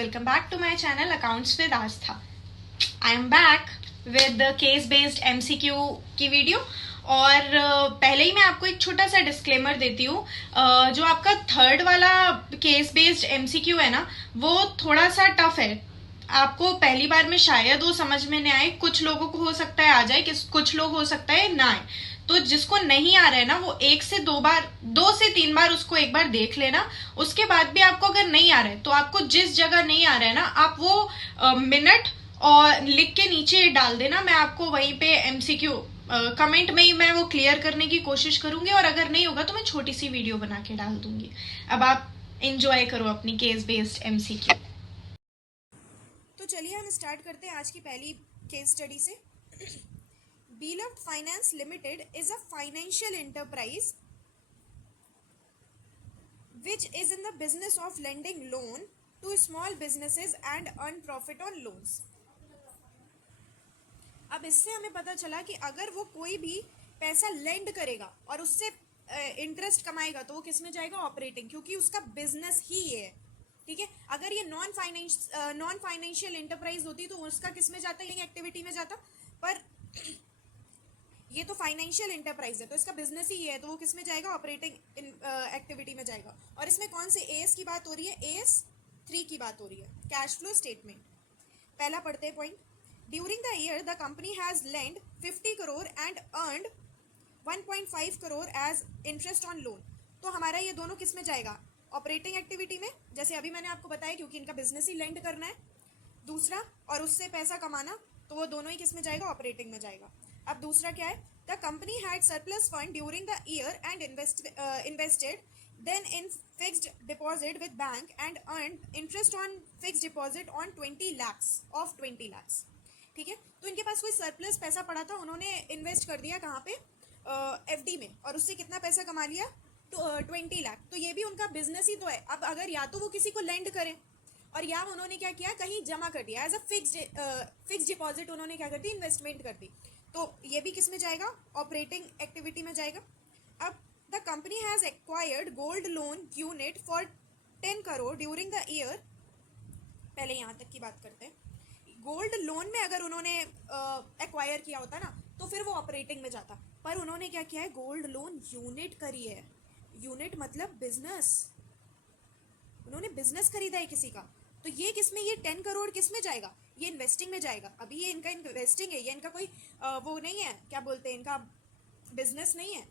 welcome back to my channel Accounts with Astha. I am back with the case based MCQ की video और पहले ही मैं आपको एक छोटा सा डिस्क्लेमर देती हूँ। जो आपका थर्ड वाला केस बेस्ड MCQ है ना, वो थोड़ा सा टफ है। आपको पहली बार में शायद वो समझ में नहीं आए, कुछ लोगों को हो सकता है आ जाए, कुछ लोग हो सकता है ना आए। तो जिसको नहीं आ रहा है ना, वो 1 से 2 बार, 2 से 3 बार उसको एक बार देख लेना। उसके बाद भी आपको अगर नहीं आ रहा है तो आपको जिस जगह नहीं आ रहा है ना, आप वो मिनट और लिख के नीचे डाल देना। मैं आपको वहीं पे MCQ कमेंट में ही मैं वो क्लियर करने की कोशिश करूंगी, और अगर नहीं होगा तो मैं छोटी सी वीडियो बना के डाल दूंगी। अब आप एंजॉय करो अपनी केस बेस्ड MCQ। तो चलिए हम स्टार्ट करते हैं आज की पहली केस स्टडी से। Beloved Finance Limited is a financial enterprise which is in the business of lending loan to small businesses and earn profit on loans. अब इससे हमें पता चला कि अगर वो कोई भी पैसा लेंड करेगा और उससे इंटरेस्ट कमाएगा तो वो किस में जाएगा? ऑपरेटिंग, क्योंकि उसका बिजनेस ही ये है। ठीक है, अगर ये नॉन फाइनेंशियल एंटरप्राइज होती तो उसका किस में जाता? एक्टिविटी में जाता। पर ये तो फाइनेंशियल एंटरप्राइज है तो इसका बिजनेस ही ये है, तो वो किस में जाएगा? ऑपरेटिंग एक्टिविटी में जाएगा। और इसमें कौन से एएस की बात हो रही है? AS3 की बात हो रही है, कैश फ्लो स्टेटमेंट। पहला पढ़ते हैं point. During the year the company has lend 50 crore and earned 1.5 crore as interest on loan. तो हमारा ये दोनों किस में जाएगा? ऑपरेटिंग एक्टिविटी में, जैसे अभी मैंने आपको बताया, क्योंकि इनका बिजनेस ही लेंड करना है। दूसरा, और उससे पैसा कमाना, तो वो दोनों ही किस में जाएगा? ऑपरेटिंग में जाएगा। अब दूसरा क्या है? The company had surplus fund during the year and invested then in fixed deposit with bank and earned interest on fixed deposit on 20 lakhs of 20 lakhs। ठीक है, तो इनके पास कोई सरप्लस पैसा पड़ा था, उन्होंने इन्वेस्ट कर दिया कहाँ पे? FD में, और उससे कितना पैसा कमा लिया? तो 20 लाख। तो ये भी उनका बिजनेस ही तो है। अब अगर या तो वो किसी को लेंड करें और या उन्होंने क्या किया? कहीं जमा कर दिया एज अ फिक्स्ड डिपॉजिट, उन्होंने क्या कर दी? इन्वेस्टमेंट कर दी। तो ये भी किस में जाएगा? ऑपरेटिंग एक्टिविटी में जाएगा। अब the company has acquired gold loan unit for 10 crore during the year. पहले यहाँ तक की बात करते हैं। गोल्ड लोन में अगर उन्होंने एक्वायर किया होता ना, तो फिर वो ऑपरेटिंग में जाता। पर उन्होंने क्या किया है? गोल्ड लोन यूनिट करी है। यूनिट मतलब बिजनेस, उन्होंने बिजनेस खरीदा है किसी का। तो ये किस में? ये 10 करोड़ किस में जाएगा? ये इन्वेस्टिंग में जाएगा। अभी ये इनका इन्वेस्टिंग है, ये इनका कोई वो नहीं है, क्या बोलते हैं, इनका बिजनेस नहीं है।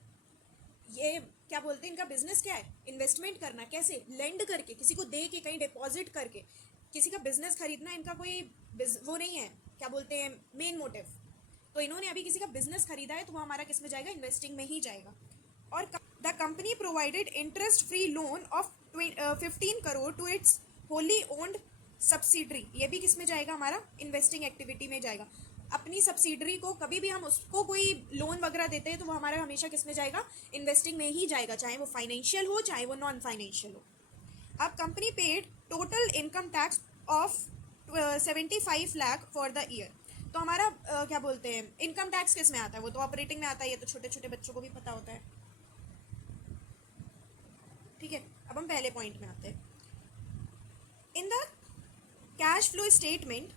ये क्या बोलते हैं, इनका बिजनेस क्या है? इन्वेस्टमेंट करना। कैसे? लेंड करके, किसी को दे के, कहीं डिपॉजिट करके किसी का बिजनेस खरीदना इनका कोई वो नहीं है, क्या बोलते हैं, मेन मोटिव। तो इन्होंने अभी किसी का बिजनेस खरीदा है, तो वो हमारा किस में जाएगा? इन्वेस्टिंग में ही जाएगा। और the company provided interest free loan of 15 crore to its wholly owned subsidiary. ये भी किस में जाएगा? हमारा इन्वेस्टिंग एक्टिविटी में जाएगा। अपनी सब्सिडरी को कभी भी हम उसको कोई लोन वगैरह देते हैं तो वो हमारा हमेशा किस में जाएगा? इन्वेस्टिंग में ही जाएगा, चाहे वो फाइनेंशियल हो चाहे वो नॉन फाइनेंशियल हो। अब company paid total income tax of 75 lakh for the year. तो हमारा क्या बोलते हैं, इनकम टैक्स किस में आता है? वो तो ऑपरेटिंग में आता है, ये तो छोटे छोटे बच्चों को भी पता होता है। ठीक है, अब हम पहले पॉइंट में आते हैं। In the cash flow statement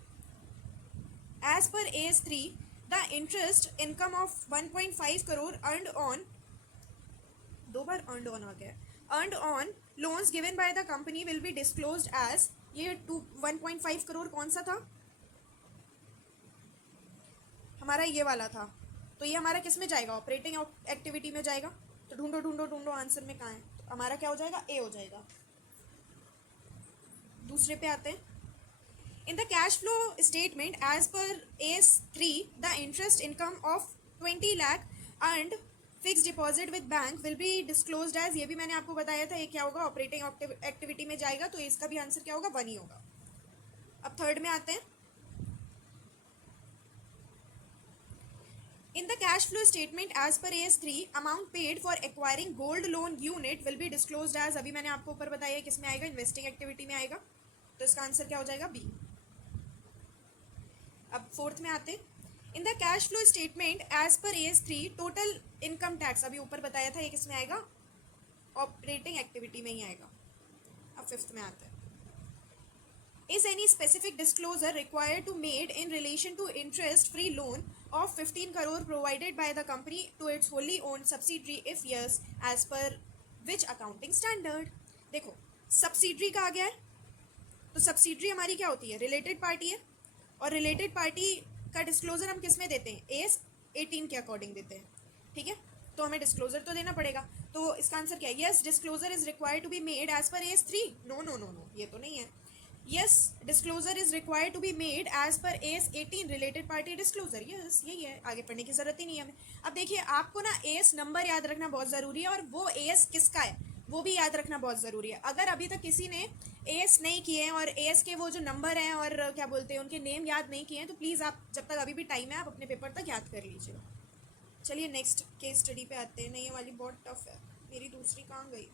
as per AS3 the interest income of 1.5 crore earned on, 2 बार अर्नड ऑन आ गया, earned on loans given by the company will be disclosed as. ये 1.5 करोड़ कौन सा था? हमारा ये वाला था। तो ये हमारा किस में जाएगा? ऑपरेटिंग एक्टिविटी में जाएगा। तो ढूंढो ढूंढो ढूंढो आंसर में कहाँ है? तो हमारा क्या हो जाएगा? A हो जाएगा। दूसरे पे आते हैं। In the cash flow statement as per AS3 the interest income of 20 lakh and fix deposit with bank will be disclosed as. ये भी मैंने आपको बताया था, ये क्या होगा? ऑपरेटिंग एक्टिविटी में जाएगा, तो इसका भी आंसर क्या होगा? 1 ही होगा। अब थर्ड में आते हैं। In the cash flow statement as per AS3 amount paid for acquiring gold loan unit will be disclosed as। अभी मैंने आपको ऊपर बताया किस में आएगा? इन्वेस्टिंग एक्टिविटी में आएगा। तो इसका आंसर क्या हो जाएगा? B। अब फोर्थ में आते हैं। In the cash flow statement as per AS3 total income tax, अभी ऊपर बताया था, ये किस में आएगा? ऑपरेटिंग एक्टिविटी में ही आएगा। अब फिफ्थ में आते हैं। Is any specific disclosure required to made in relation to interest-free loan of 15 crore provided by the company to its wholly owned subsidiary? If yes, as per which accounting standard? देखो subsidiary का आ गया है, तो subsidiary हमारी क्या होती है? Related party है, और रिलेटेड पार्टी का डिस्क्लोजर हम किस में देते हैं? एस 18 के अकॉर्डिंग देते हैं, ठीक है? तो हमें डिस्क्लोजर तो देना पड़ेगा। तो इसका आंसर क्या है? Yes, disclosure is required to be made as per S 3। No no no no, ये तो नहीं है। Yes, disclosure is required to be made as per S 18 related party disclosure. Yes, यही है, आगे पढ़ने की जरूरत ही नहीं है हमें। अब देखिए, आपको ना एस नंबर याद रखना बहुत ज़रूरी है, और वो एस किसका है वो भी याद रखना बहुत ज़रूरी है। अगर अभी तक किसी ने एस नहीं किए हैं और एस के वो जो नंबर हैं और क्या बोलते हैं उनके नेम याद नहीं किए हैं, तो प्लीज़ आप जब तक अभी भी टाइम है आप अपने पेपर तक याद कर लीजिएगा। चलिए नेक्स्ट केस स्टडी पे आते हैं। नहीं, ये वाली बहुत टफ है। मेरी दूसरी कहाँ गई?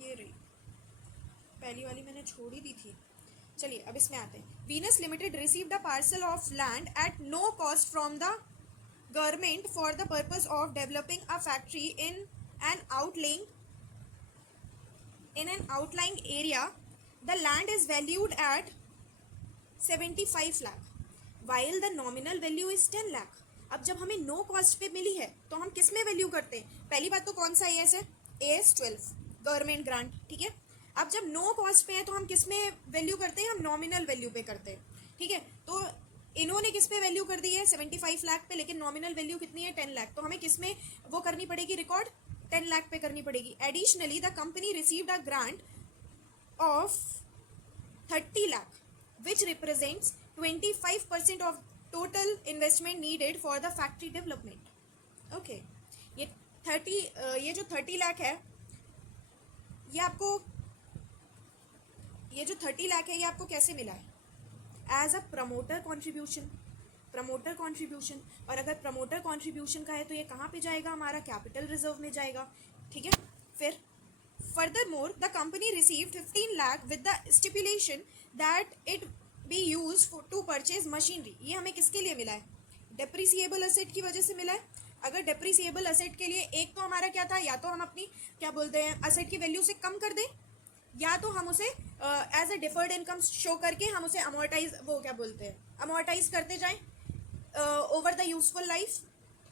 ये रही, पहली वाली मैंने छोड़ ही दी थी। चलिए अब इसमें आते हैं। Venus limited received a parcel of land at no cost from the government for the purpose of developing a factory in an outlying area. The land is valued at 75 lakh while the nominal value is 10 lakh. अब जब हमें no cost पे मिली है तो हम किस में value करते हैं? पहली बात तो कौन सा एस है? एस 12 गवर्नमेंट ग्रांट, ठीक है? अब जब नो कॉस्ट पे है तो हम किस में वैल्यू करते हैं? हम नॉमिनल वैल्यू पे करते हैं, ठीक है? तो इन्होंने किस पे वैल्यू कर दी है? 75 लाख पे, लेकिन नॉमिनल वैल्यू कितनी है? 10 लाख। तो हमें किस में वो करनी पड़ेगी रिकॉर्ड? 10 लाख पे करनी पड़ेगी। Additionally the company received a grant of 30 lakh which represents 25% of total investment needed for the factory development. Okay, ये 30 लाख है, ये जो 30 लाख है ये आपको कैसे मिला है? As a promoter contribution. और अगर प्रमोटर कॉन्ट्रीब्यूशन का है तो ये कहाँ पे जाएगा? हमारा कैपिटल रिजर्व में जाएगा, ठीक है? फिर furthermore the company received 15 lakh with the stipulation that it be used to purchase machinery. ये हमें किसके लिए मिला है? डेप्रिसिएबल असेट की वजह से मिला है। अगर डेप्रिसिएबल असेट के लिए एक तो हमारा क्या था? या तो हम अपनी क्या बोलते हैं असेट की वैल्यू से कम कर दें, या तो हम उसे as a deferred income show करके हम उसे अमोर्टाइज करते जाएं ओवर द यूजफुल लाइफ।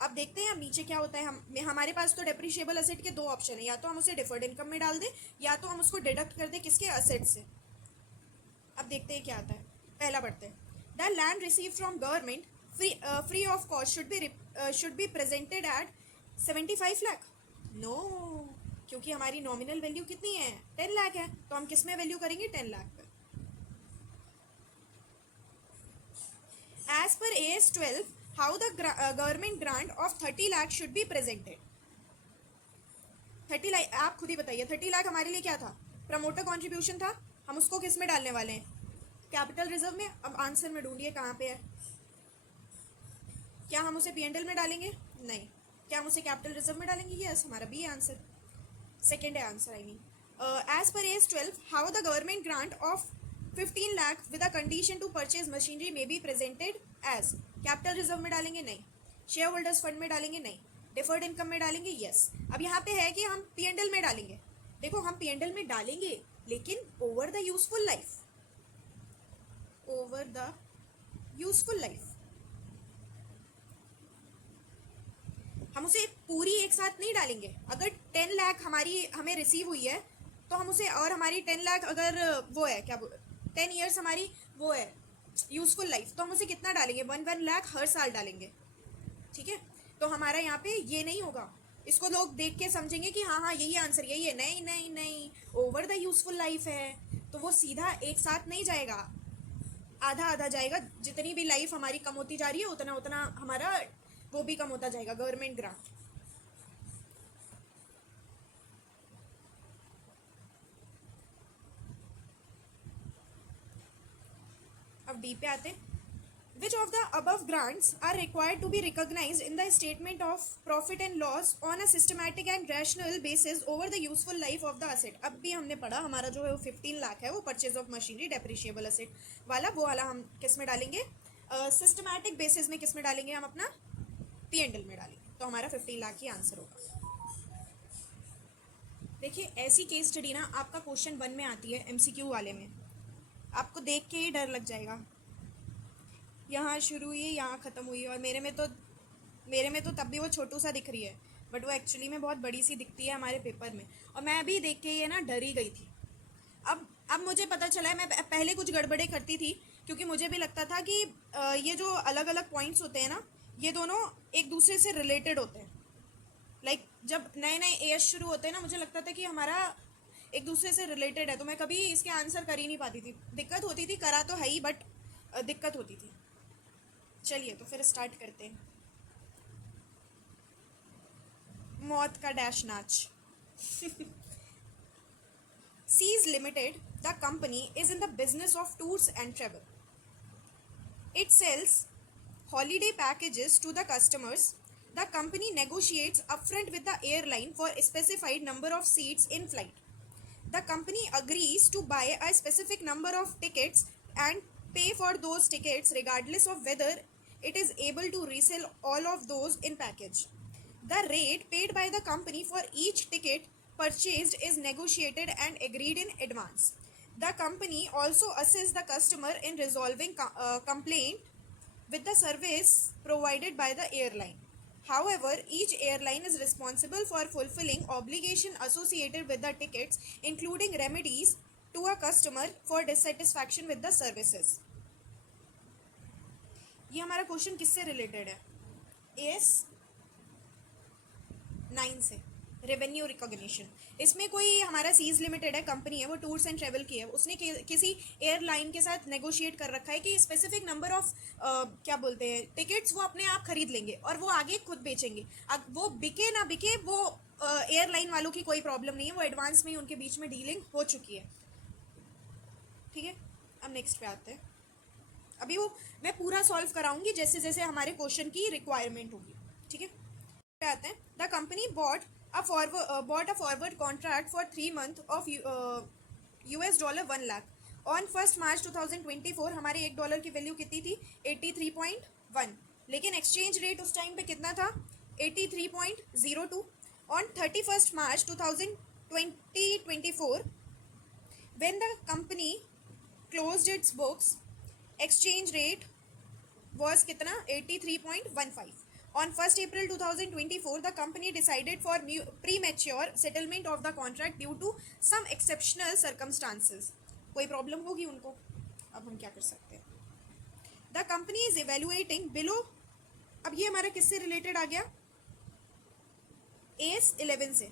अब देखते हैं अब नीचे क्या होता है। हमारे पास तो डेप्रिशिएबल असेट के दो ऑप्शन है, या तो हम उसे डिफर्ड इनकम में डाल दें या तो हम उसको डिडक्ट कर दें किसके? असेट से। अब देखते हैं क्या आता है। पहला पढ़ते हैं। The land receive from government free of cost should be presented at 75 lakh. No, क्योंकि हमारी नॉमिनल वैल्यू कितनी है? 10 लाख है, तो हम किस में वैल्यू करेंगे? 10 लाख पे। As per AS 12 how the government grant of 30 lakh should be presented. 30 lakh आप खुद ही बताइए। 30 लाख हमारे लिए क्या था? प्रमोटर कंट्रीब्यूशन था। हम उसको किस में डालने वाले हैं? कैपिटल रिजर्व में। अब आंसर में ढूंढिए कहाँ पे है। क्या हम उसे P&L में डालेंगे? नहीं। क्या हम उसे कैपिटल रिजर्व में डालेंगे? यस, हमारा बी आंसर, सेकेंड है answer. I mean as per AS 12 how the government grant of 15 lakh with a condition to purchase machinery may be presented as. Capital reserve में डालेंगे? नहीं। शेयर होल्डर्स फंड में डालेंगे? नहीं। Deferred income में डालेंगे? Yes. अब यहाँ पे है कि हम P&L में डालेंगे। देखो हम P&L में डालेंगे लेकिन ओवर द यूजफुल लाइफ, हम उसे पूरी एक साथ नहीं डालेंगे। अगर 10 लाख हमें रिसीव हुई है तो हम उसे, और हमारी 10 लाख अगर वो है 10 ईयर्स हमारी वो है यूजफुल लाइफ, तो हम उसे कितना डालेंगे? 1 लाख हर साल डालेंगे, ठीक है? तो हमारा यहाँ पे ये नहीं होगा। इसको लोग देख के समझेंगे कि हाँ यही आंसर यही है। नहीं नहीं नहीं, ओवर द यूजफुल लाइफ है तो वो सीधा एक साथ नहीं जाएगा, आधा आधा जाएगा। जितनी भी लाइफ हमारी कम होती जा रही है उतना उतना हमारा वो भी कम होता जाएगा, गवर्नमेंट ग्रांट। अब डी पे आते हैं। Which of the above grants are required to be recognized in the statement of profit and loss on a systematic and rational basis over the useful life of the asset? अब भी हमने पढ़ा हमारा जो है वो 15 लाख है, वो purchase of machinery depreciable asset वाला, वो वाला हम किस में डालेंगे? सिस्टमैटिक बेसिस में किस में डालेंगे? हम अपना P&L में डालेंगे। तो हमारा 15 लाख ही आंसर होगा। देखिए ऐसी केस स्टडी ना आपका क्वेश्चन 1 में आती है एमसीक्यू वाले में, आपको देख के ही डर लग जाएगा, यहाँ शुरू हुई यहाँ ख़त्म हुई, और मेरे में तो तब भी वो छोटू सा दिख रही है, बट वो एक्चुअली में बहुत बड़ी सी दिखती है हमारे पेपर में, और मैं भी देख के ये ना डर ही गई थी। अब मुझे पता चला है, मैं पहले कुछ गड़बड़े करती थी क्योंकि मुझे भी लगता था कि ये जो अलग अलग पॉइंट्स होते हैं ना, ये दोनों एक दूसरे से रिलेटेड होते हैं। लाइक जब नए नए एएस शुरू होते हैं ना, मुझे लगता था कि हमारा एक दूसरे से रिलेटेड है, तो मैं कभी इसके आंसर कर ही नहीं पाती थी, दिक्कत होती थी, करा तो है ही बट दिक्कत होती थी। चलिए तो फिर स्टार्ट करते हैं। मौत का डैश नाच। Seas Limited, the company, is in the business of tours and travel. It sells holiday packages to the customers. The company negotiates upfront with the airline for a specified number of seats in flight. The company agrees to buy a specific number of tickets and pay for those tickets regardless of whether it is able to resell all of those in package. The rate paid by the company for each ticket purchased is negotiated and agreed in advance. The company also assists the customer in resolving complaint with the service provided by the airline. However, each airline is responsible for fulfilling obligation associated with the tickets, including remedies to a customer for dissatisfaction with the services. ये हमारा question किससे related है? S 9 से, revenue recognition. इसमें कोई हमारा seize limited है, company है, वो टूर्स एंड ट्रेवल की है, उसने किसी एयरलाइन के साथ नेगोशिएट कर रखा है कि स्पेसिफिक नंबर ऑफ क्या बोलते हैं टिकट्स वो अपने आप खरीद लेंगे और वो आगे खुद बेचेंगे। अब वो बिके ना बिके वो एयरलाइन वालों की कोई प्रॉब्लम नहीं है, वो एडवांस में ही उनके बीच में डीलिंग हो चुकी है। ठीक है, अब नेक्स्ट पे आते हैं। अभी वो मैं पूरा सॉल्व कराऊंगी जैसे जैसे हमारे क्वेश्चन की रिक्वायरमेंट होगी। ठीक है, पे आते हैं। The company bought a forward contract for 3 months of $1 lakh on 1 March 2024। हमारे $1 की वैल्यू कितनी थी? 83.1, लेकिन एक्सचेंज रेट उस टाइम पे कितना था? 83.02। On 31 March 2024 when the company closed its books, exchange rate was कितना? 83.15। On 1st April 2024, the company decided for premature settlement of the contract due to some exceptional circumstances. कोई problem होगी उनको, अब हम क्या कर सकते हैं? The company is evaluating below, अब ये हमारा किससे रिलेटेड आ गया? AS 11 से,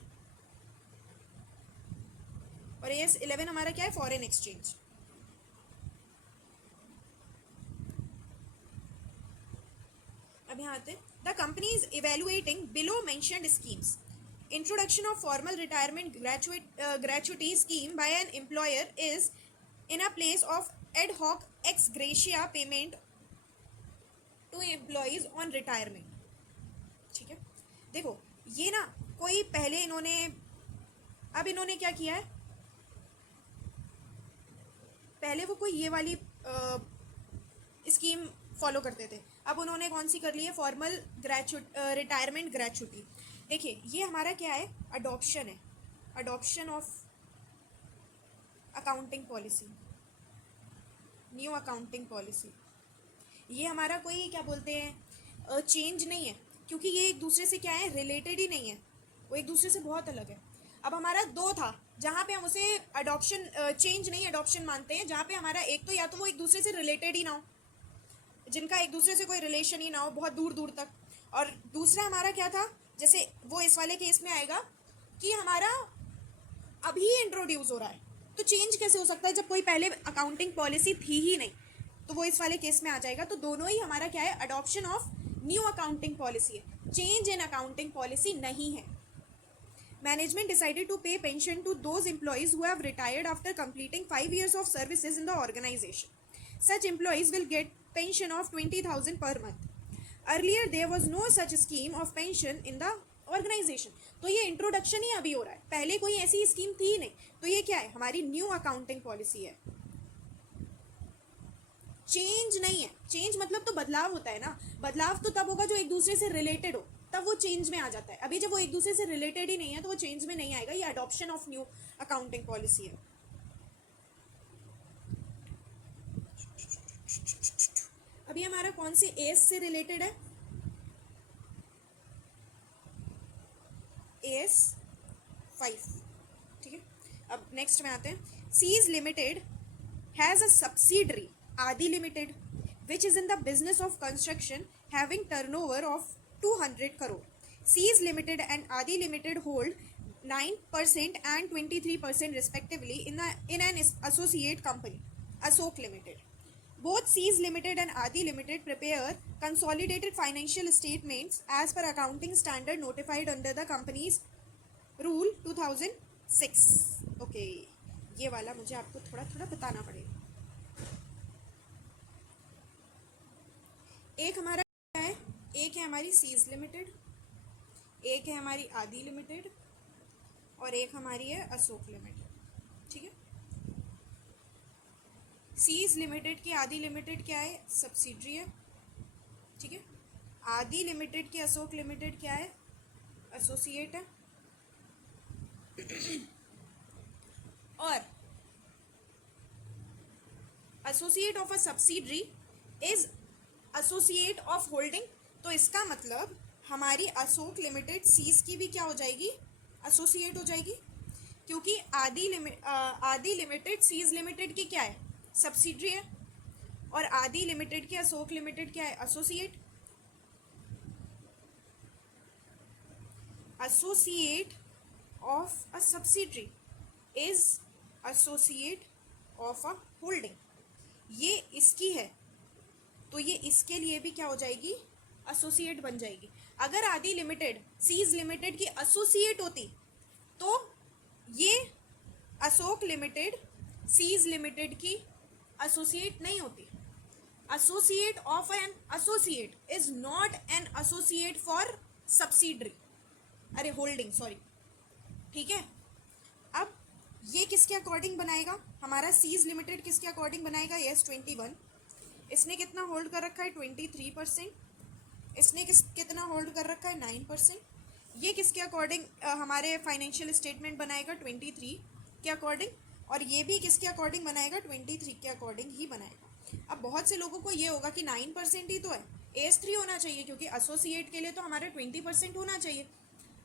और AS 11 हमारा क्या है? Foreign exchange. अब यहाँ आते हैं। The company is evaluating below mentioned schemes. Introduction of formal retirement gratuity scheme by an employer is in a place of ad hoc ex gratia payment to employees on retirement. ठीक है, देखो ये ना कोई पहले अब इन्होंने क्या किया है? पहले वो कोई ये वाली स्कीम फॉलो करते थे, अब उन्होंने कौन सी कर ली है? Formal retirement gratuity. देखिए ये हमारा क्या है? अडॉप्शन है, adoption of accounting policy, new accounting policy. ये हमारा कोई क्या बोलते हैं चेंज नहीं है, क्योंकि ये एक दूसरे से क्या है? रिलेटेड ही नहीं है, वो एक दूसरे से बहुत अलग है। अब हमारा 2 था जहाँ पे हम उसे अडॉप्शन चेंज नहीं अडॉप्शन मानते हैं, जहाँ पे हमारा एक तो या तो वो एक दूसरे से रिलेटेड ही ना हो, जिनका एक दूसरे से कोई रिलेशन ही ना हो बहुत दूर दूर तक, और दूसरा हमारा क्या था? जैसे वो इस वाले केस में आएगा कि हमारा अभी इंट्रोड्यूस हो रहा है, तो चेंज कैसे हो सकता है जब कोई पहले अकाउंटिंग पॉलिसी थी ही नहीं, तो वो इस वाले केस में आ जाएगा। तो दोनों ही हमारा क्या है? Adoption of new accounting policy है, चेंज इन अकाउंटिंग पॉलिसी नहीं है। Management decided to pay pension to those employees who have retired after completing 5 years of services in the organization. Such employees will get pension of 20,000 per month. Earlier there was no such scheme of pension in the organization. तो ये introduction ही अभी हो रहा है, पहले कोई ऐसी scheme थी ही नहीं। तो ये क्या है? हमारी न्यू अकाउंटिंग पॉलिसी है, चेंज नहीं है। चेंज मतलब तो बदलाव होता है ना, बदलाव तो तब होगा जो एक दूसरे से रिलेटेड हो। तब वो चेंज में आ जाता है। अभी जब वो एक दूसरे से रिलेटेड ही नहीं है तो वो चेंज में नहीं आएगा। ये adoption of new accounting policy है। अभी हमारा कौन से एस से रिलेटेड है? एस 5, ठीक है। अब नेक्स्ट में आते हैं। सीज limited has a subsidiary Aadi limited which is in the business of construction having turnover of 200 crore. Seas Limited and Adi Limited hold 9% and 23% respectively in an associate company, Asok Limited. Both Seas Limited and Adi Limited prepare consolidated financial statements as per accounting standard notified under the company's rule 2006. Okay, ये वाला मुझे आपको थोड़ा थोड़ा बताना पड़ेगा। एक हमारा क्या है? एक है हमारी सीज लिमिटेड, एक है हमारी आदि लिमिटेड और एक हमारी है अशोक लिमिटेड, ठीक है। सीज लिमिटेड की आदि लिमिटेड क्या है? सब्सिडरी है, ठीक है। आदि लिमिटेड की अशोक लिमिटेड क्या है? एसोसिएट है। और associate of a subsidiary is associate of holding. तो इसका मतलब हमारी अशोक लिमिटेड सीज की भी क्या हो जाएगी? एसोसिएट हो जाएगी, क्योंकि आदि लिमिटेड सीज लिमिटेड की क्या है? सब्सिडरी है। और आदि लिमिटेड की अशोक लिमिटेड क्या है? Associate. Associate of a subsidiary is associate of a holding. ये इसकी है तो ये इसके लिए भी क्या हो जाएगी? एसोसिएट बन जाएगी। अगर आदि लिमिटेड सीज लिमिटेड की एसोसिएट होती तो ये अशोक लिमिटेड सीज लिमिटेड की एसोसिएट नहीं होती। Associate of an associate is not an associate for subsidiary, अरे होल्डिंग, सॉरी, ठीक है। अब ये किसके अकॉर्डिंग बनाएगा? हमारा सीज लिमिटेड किसके अकॉर्डिंग बनाएगा? यस 21। इसने कितना होल्ड कर रखा है? 23%। इसने कितना होल्ड कर रखा है? 9%। ये किसके अकॉर्डिंग हमारे फाइनेंशियल स्टेटमेंट बनाएगा? 23 के अकॉर्डिंग। और ये भी किसके अकॉर्डिंग बनाएगा? 23 के अकॉर्डिंग ही बनाएगा। अब बहुत से लोगों को ये होगा कि 9% ही तो है, AS3 होना चाहिए, क्योंकि एसोसिएट के लिए तो हमारा 20% होना चाहिए।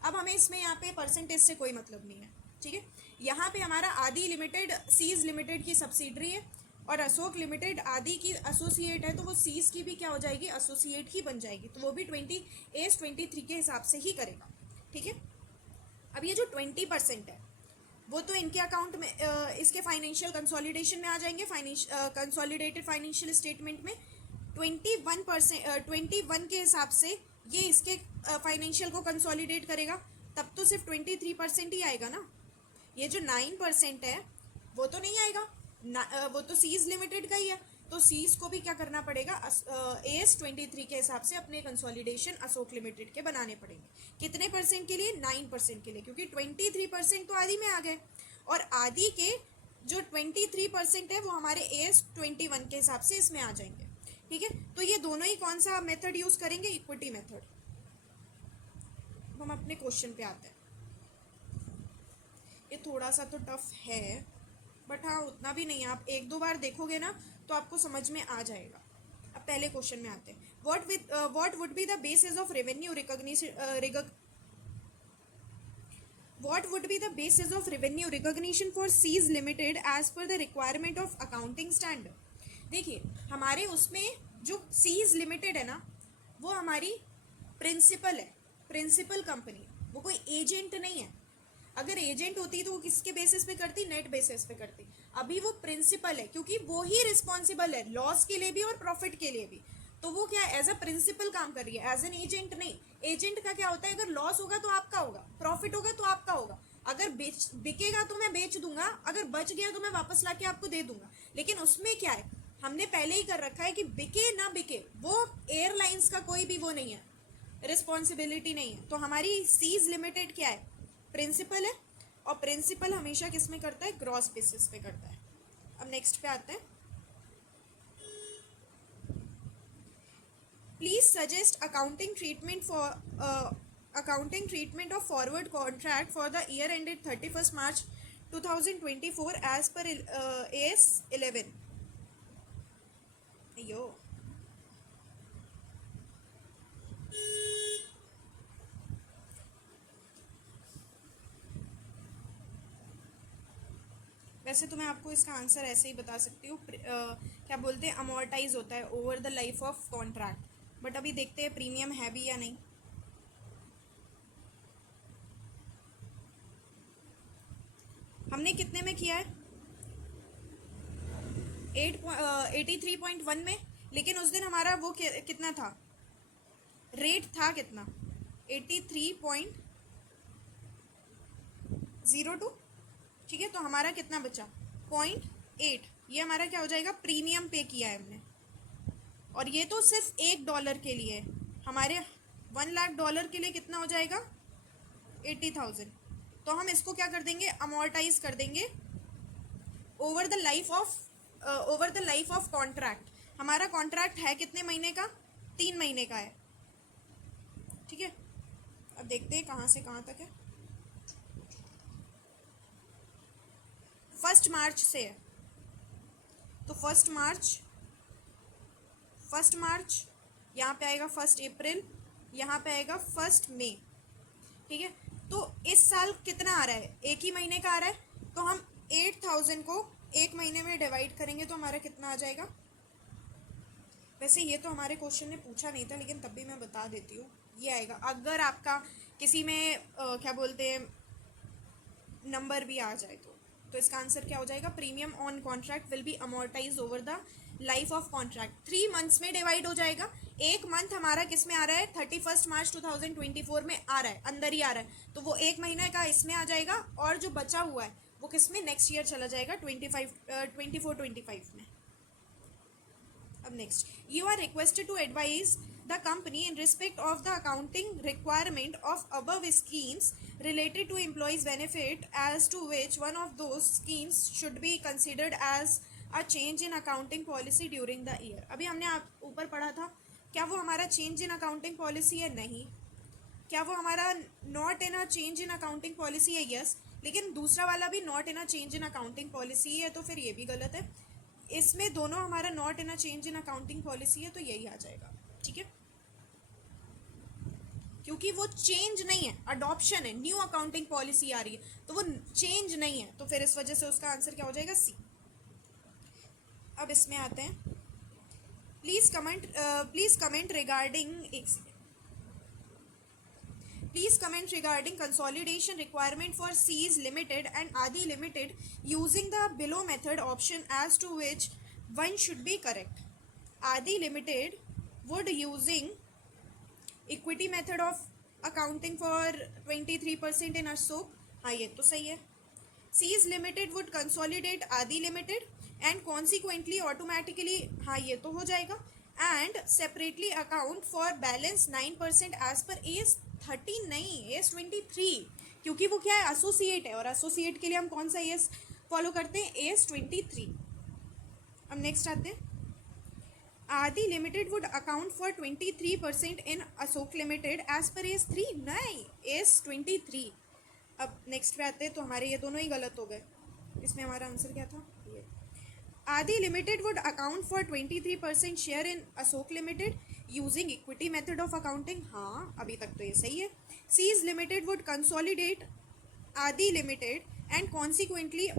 अब हमें इसमें यहाँ पे परसेंटेज से कोई मतलब नहीं है, ठीक है। यहाँ पे हमारा आदि लिमिटेड सीज लिमिटेड की सब्सिडरी है और अशोक लिमिटेड आदि की एसोसिएट है, तो वो सीज की भी क्या हो जाएगी? एसोसिएट ही बन जाएगी। तो वो भी 23 के हिसाब से ही करेगा, ठीक है। अब ये जो 20% है वो तो इनके अकाउंट में इसके फाइनेंशियल कंसोलिडेशन में आ जाएंगे, कंसोलिडेटेड फाइनेंशियल स्टेटमेंट में 21 के हिसाब से ये इसके फाइनेंशियल को कंसोलिडेट करेगा, तब तो सिर्फ 23% ही आएगा ना। ये जो 9% है वो तो नहीं आएगा, वो तो सीज लिमिटेड का ही है। तो सीज को भी क्या करना पड़ेगा? AS 23 के हिसाब से अपने कंसोलिडेशन अशोक लिमिटेड के बनाने पड़ेंगे। कितने परसेंट के लिए? 9% के लिए, क्योंकि 23% तो आदि में आ गए और आदि के जो 23% है वो हमारे AS 21 के हिसाब से इसमें आ जाएंगे, ठीक है। तो ये दोनों ही कौन सा मेथड यूज करेंगे? Equity method. हम अपने क्वेश्चन पे आते हैं। ये थोड़ा सा तो टफ है, बट हाँ उतना भी नहीं है। आप एक दो बार देखोगे ना तो आपको समझ में आ जाएगा। अब पहले क्वेश्चन में आते हैं। What would be the basis of revenue recognition for seize limited as per the requirement of accounting standard. देखिए हमारे उसमें जो सीज लिमिटेड है ना वो हमारी प्रिंसिपल है, प्रिंसिपल कंपनी, वो कोई एजेंट नहीं है। अगर एजेंट होती तो वो किसके बेसिस पे करती? नेट बेसिस पे करती। अभी वो प्रिंसिपल है क्योंकि वो ही रिस्पॉन्सिबल है लॉस के लिए भी और प्रॉफिट के लिए भी। तो वो क्या एज अ प्रिंसिपल काम कर रही है, एज एन एजेंट नहीं। एजेंट का क्या होता है? अगर लॉस होगा तो आपका होगा, प्रॉफिट होगा तो आपका होगा। अगर बिकेगा तो मैं बेच दूंगा, अगर बच गया तो मैं वापस लाके आपको दे दूंगा। लेकिन उसमें क्या है, हमने पहले ही कर रखा है कि बिके ना बिके वो एयरलाइंस का कोई भी वो नहीं है, रिस्पॉन्सिबिलिटी नहीं है। तो हमारी सीज लिमिटेड क्या है? प्रिंसिपल है, और प्रिंसिपल हमेशा किस में करता है? ग्रॉस बेसिस पे करता है। अब नेक्स्ट पे आते हैं। Please suggest accounting treatment of forward contract for the year ended 31st March 2024 as per AS 11. अयो वैसे तो मैं आपको इसका आंसर ऐसे ही बता सकती हूँ, क्या बोलते हैं, अमोर्टाइज होता है over the life of contract, but अभी देखते हैं प्रीमियम है भी या नहीं। हमने कितने में किया है? 83.1 में, लेकिन उस दिन हमारा वो कितना था, रेट था कितना, 83.02, ठीक है। तो हमारा कितना बचा, 0.8, ये हमारा क्या हो जाएगा, प्रीमियम पे किया है हमने, और ये तो सिर्फ $1 के लिए है, हमारे $1,00,000 के लिए कितना हो जाएगा, 80,000। तो हम इसको क्या कर देंगे, अमोर्टाइज कर देंगे over the life of contract. हमारा कॉन्ट्रैक्ट है कितने महीने का, 3 महीने का है, ठीक है। अब देखते हैं कहाँ से कहाँ तक है। 1 मार्च से है, तो 1 मार्च यहाँ पे आएगा 1 अप्रैल, यहाँ पे आएगा 1 मई, ठीक है। तो इस साल कितना आ रहा है, एक ही महीने का आ रहा है, तो हम 8,000 को एक महीने में डिवाइड करेंगे तो हमारा कितना आ जाएगा। वैसे ये तो हमारे क्वेश्चन ने पूछा नहीं था, लेकिन तब भी मैं बता देती हूँ, ये आएगा अगर आपका किसी में क्या बोलते हैं नंबर भी आ जाए तो इसका आंसर क्या हो जाएगा, premium on contract will be amortise over the life of contract. 3 months में डिवाइड हो जाएगा। एक मंथ हमारा किस में आ रहा है, 31 मार्च 2024 में आ रहा है, अंदर ही आ रहा है, तो वो एक महीने का इसमें आ जाएगा, और जो बचा हुआ है वो किस में, नेक्स्ट ईयर चला जाएगा 24-25 में। अब next, you are requested to advise the company in respect of the accounting requirement of above schemes related to employees benefit, as to which one of those schemes should be considered as a change in accounting policy during the year। अभी हमने आप ऊपर पढ़ा था, क्या वो हमारा change in accounting policy है, नहीं। क्या वो हमारा not in a change in accounting policy है, यस, लेकिन दूसरा वाला भी not in a change in accounting policy है, तो फिर ये भी गलत है। इसमें दोनों हमारा not in a change in accounting policy है, तो यही आ जाएगा, ठीक है, क्योंकि वो चेंज नहीं है, अडॉप्शन है, न्यू अकाउंटिंग पॉलिसी आ रही है, तो वो चेंज नहीं है, तो फिर इस वजह से उसका आंसर क्या हो जाएगा, सी। अब इसमें आते हैं, please comment regarding consolidation requirement for seize limited and Aadi limited using the below method option as to which one should be correct. Aadi limited would using equity method of accounting for 23% in Ashok, हाँ ये तो सही है। Sees limited would consolidate Aadi limited and consequently automatically, हाँ ये तो हो जाएगा, and separately account for balance 9% as per AS 13 नहीं, AS 23, क्योंकि वो क्या है, एसोसिएट है, और एसोसिएट के लिए हम कौन सा AS फॉलो करते हैं, AS 23। अब नेक्स्ट आते हैं, Aadi limited would account for 23% in Ashok limited as per AS 3, नहीं, AS 23। अब नेक्स्ट पे आते हैं, तो हमारे ये दोनों ही गलत हो गए, इसमें हमारा आंसर क्या था, ये। आदि limited would account for 23% share in Ashok limited using equity method of accounting, हाँ अभी तक तो ये सही है। Sees limited would consolidate Aadi limited and consequently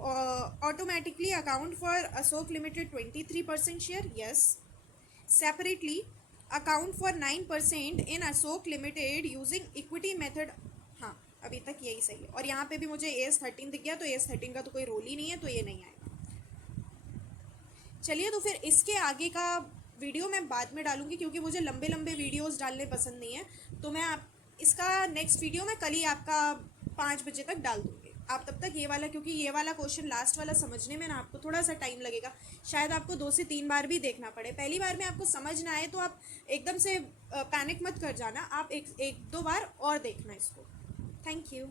automatically account for Ashok Limited 23% share, yes. Separately account for 9% in Ashok Limited using equity method, हाँ अभी तक यही सही है। और यहाँ पे भी मुझे AS 13 दिख गया, तो AS 13 का तो कोई रोल ही नहीं है, तो ये नहीं आएगा। चलिए, तो फिर इसके आगे का वीडियो मैं बाद में डालूंगी, क्योंकि मुझे लंबे लंबे वीडियोस डालने पसंद नहीं है, तो मैं इसका नेक्स्ट वीडियो में कल ही आपका 5 बजे तक डाल दूँगी। आप तब तक ये वाला, क्योंकि ये वाला क्वेश्चन लास्ट वाला समझने में ना आपको थोड़ा सा टाइम लगेगा, शायद आपको 2 से 3 बार भी देखना पड़े। पहली बार में आपको समझ ना आए तो आप एकदम से पैनिक मत कर जाना, आप एक 2 बार और देखना इसको। Thank you.